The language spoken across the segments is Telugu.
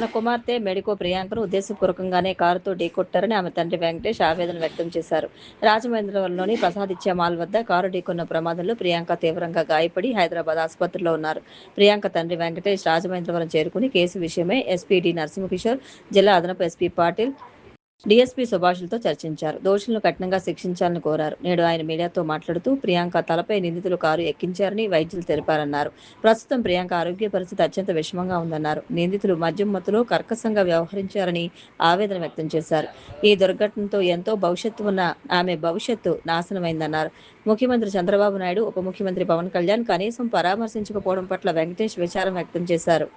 తన కుమార్తె మెడికో ప్రియాంకను ఉద్దేశపూర్వకంగానే కారుతో ఢీకొట్టారని ఆమె తండ్రి వెంకటేష్ ఆవేదన వ్యక్తం చేశారు. రాజమహేంద్రవరంలోని ప్రసాదిత్య మాల్ వద్ద కారు ఢీకొన్న ప్రమాదంలో ప్రియాంక తీవ్రంగా గాయపడి హైదరాబాద్ ఆసుపత్రిలో ఉన్నారు. ప్రియాంక తండ్రి వెంకటేష్ రాజమహేంద్రవరం చేరుకుని కేసు విషయమై ఎస్పీ డి నరసింహకిషోర్, జిల్లా అదనపు ఎస్పీ పాటిల్, డీఎస్పీ సుభాష్లతో చర్చించారు. దోషులను కఠినంగా శిక్షించాలని కోరారు. నేడు ఆయన మీడియాతో మాట్లాడుతూ ప్రియాంక తలపై నిందితులు కారు ఎక్కించారని వైద్యులు తెలిపారన్నారు. ప్రస్తుతం ప్రియాంక ఆరోగ్య పరిస్థితి అత్యంత విషమంగా ఉందన్నారు. నిందితులు మద్యం మత్తులో కర్కశంగా వ్యవహరించారని ఆవేదన వ్యక్తం చేశారు. ఈ దుర్ఘటనతో ఎంతో భవిష్యత్తు ఉన్న ఆమె భవిష్యత్తు నాశనమైందన్నారు. ముఖ్యమంత్రి చంద్రబాబు నాయుడు, ఉప ముఖ్యమంత్రి పవన్ కళ్యాణ్ కనీసం పరామర్శించకపోవడం పట్ల వెంకటేష్ విచారం వ్యక్తం చేశారు.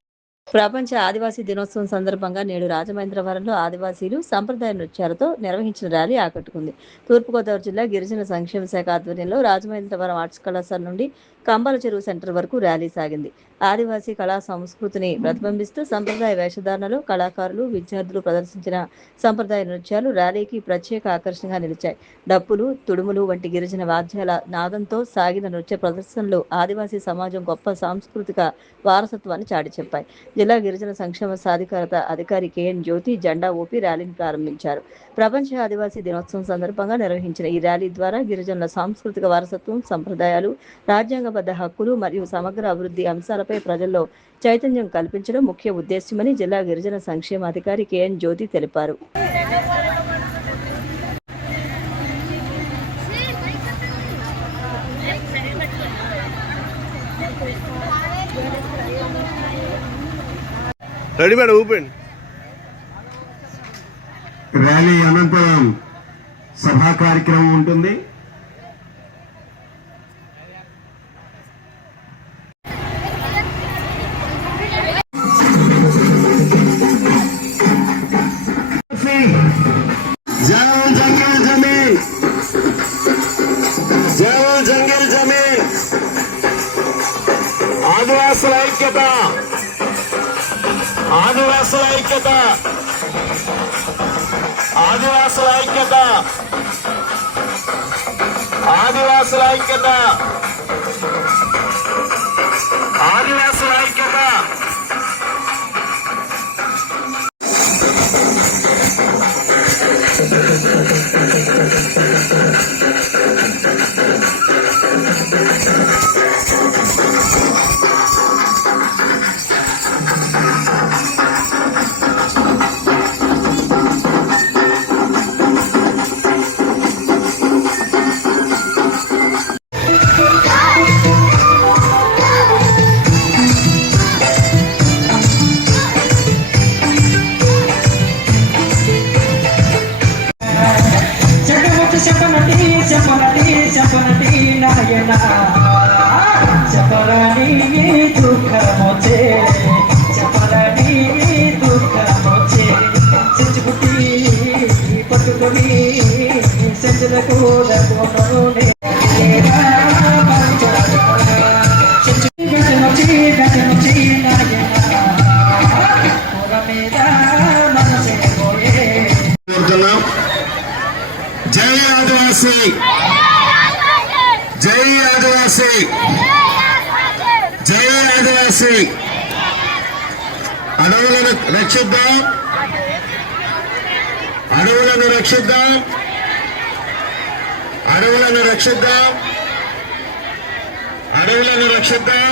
ప్రపంచ ఆదివాసీ దినోత్సవం సందర్భంగా నేడు రాజమహేంద్రవరంలో ఆదివాసీలు సంప్రదాయ నృత్యాలతో నిర్వహించిన ర్యాలీ ఆకట్టుకుంది. తూర్పుగోదావరి జిల్లా గిరిజన సంక్షేమ శాఖ ఆధ్వర్యంలో రాజమహేంద్రవరం ఆర్ట్స్ కళాశాల నుండి కంబాల చెరువు సెంటర్ వరకు ర్యాలీ సాగింది. ఆదివాసీ కళా సంస్కృతిని ప్రతిబింబిస్తూ సంప్రదాయ వేషధారణలో కళాకారులు, విద్యార్థులు ప్రదర్శించిన సంప్రదాయ నృత్యాలు ర్యాలీకి ప్రత్యేక ఆకర్షణగా నిలిచాయి. డప్పులు, తుడుములు వంటి గిరిజన వాద్యాల నాదంతో సాగిన నృత్య ప్రదర్శనలు ఆదివాసీ సమాజం గొప్ప సాంస్కృతిక వారసత్వాన్ని చాటి చెప్పాయి. జిల్లా గిరిజన సంక్షేమ సాధికారత అధికారి కెఎన్ జ్యోతి జెండా ఊపి ర్యాలీని ప్రారంభించారు. ప్రపంచ ఆదివాసీ దినోత్సవం సందర్భంగా నిర్వహించిన ఈ ర్యాలీ ద్వారా గిరిజనుల సాంస్కృతిక వారసత్వం, సంప్రదాయాలు, రాజ్యాంగబద్ధ హక్కులు మరియు సమగ్ర అభివృద్ధి అంశాలపై ప్రజల్లో చైతన్యం కల్పించడం ముఖ్య ఉద్దేశ్యమని జిల్లా గిరిజన సంక్షేమ అధికారి కెఎన్ జ్యోతి తెలిపారు. Ready madam open. ర్యాలీ అనంతరం సభా కార్యక్రమం ఉంటుంది. జంగల్ జమీన్ ఆదివాసుల ఐక్యత, ఆదివాసుల ఐక్యత, ఆదివాసుల ఐక్యత, ఆదివాసుల ఐక్యత, ఆదివాసుల ఐక్యత. చెప్పనటి నాయన చెప్పరాని దుఃఖమొచ్చే, చెప్పరాని దుఃఖమొచ్చే, చెంచుకుట్టి పట్టుకొని సెంచులకు దక్కునే గజనొచ్చి నాయన పొర మీద మనసే పోయే. జై ఆదివాసీ, జై ఆదివాసీ, జై ఆదివాసీ. అడవులను రక్షిద్దాం, అడవులను రక్షిద్దాం, అడవులను రక్షిద్దాం, అడవులను రక్షిద్దాం,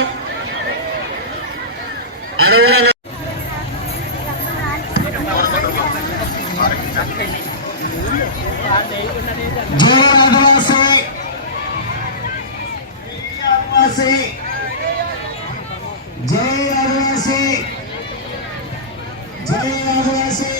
అడవులను. జై ఆదివాసీ, ఆదివాసీ, జై ఆదివాసీ, జై ఆదివాసీ.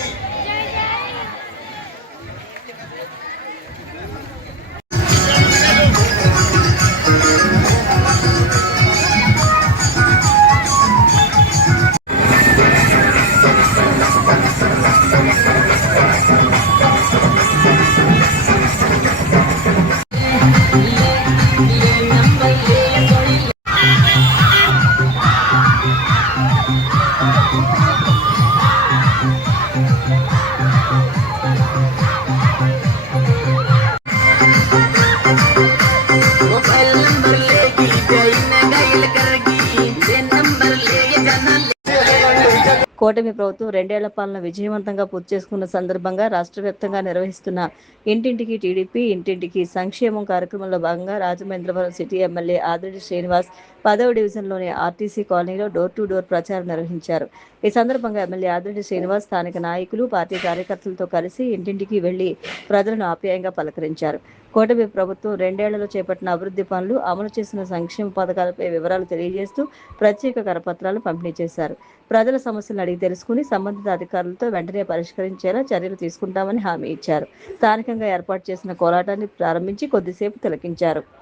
కూటమి ప్రభుత్వం 2 ఏళ్ల పాలన విజయవంతంగా పూర్తి చేసుకున్న సందర్భంగా రాష్ట్ర వ్యాప్తంగా నిర్వహిస్తున్న ఇంటింటికి టీడీపీ, ఇంటింటికి సంక్షేమం కార్యక్రమంలో భాగంగా రాజమహేంద్రవరం సిటీ ఎమ్మెల్యే ఆదిరెడ్డి శ్రీనివాస్ 10వ డివిజన్లోని ఆర్టీసీ కాలనీలో డోర్ టు డోర్ ప్రచారం నిర్వహించారు. ఈ సందర్భంగా ఎమ్మెల్యే ఆదిరెడ్డి శ్రీనివాస్ స్థానిక నాయకులు, పార్టీ కార్యకర్తలతో కలిసి ఇంటింటికి వెళ్లి ప్రజలను ఆప్యాయంగా పలకరించారు. కూటమి ప్రభుత్వం 2 ఏళ్లలో చేపట్టిన అభివృద్ధి పనులు, అమలు చేసిన సంక్షేమ పథకాలపై వివరాలు తెలియజేస్తూ ప్రత్యేక కరపత్రాలు పంపిణీ చేశారు. ప్రజల సమస్యలను అడిగి తెలుసుకుని సంబంధిత అధికారులతో వెంటనే పరిష్కరించేలా చర్యలు తీసుకుంటామని హామీ ఇచ్చారు. స్థానికంగా ఏర్పాటు చేసిన కోలాటాన్ని ప్రారంభించి కొద్దిసేపు తిలకించారు.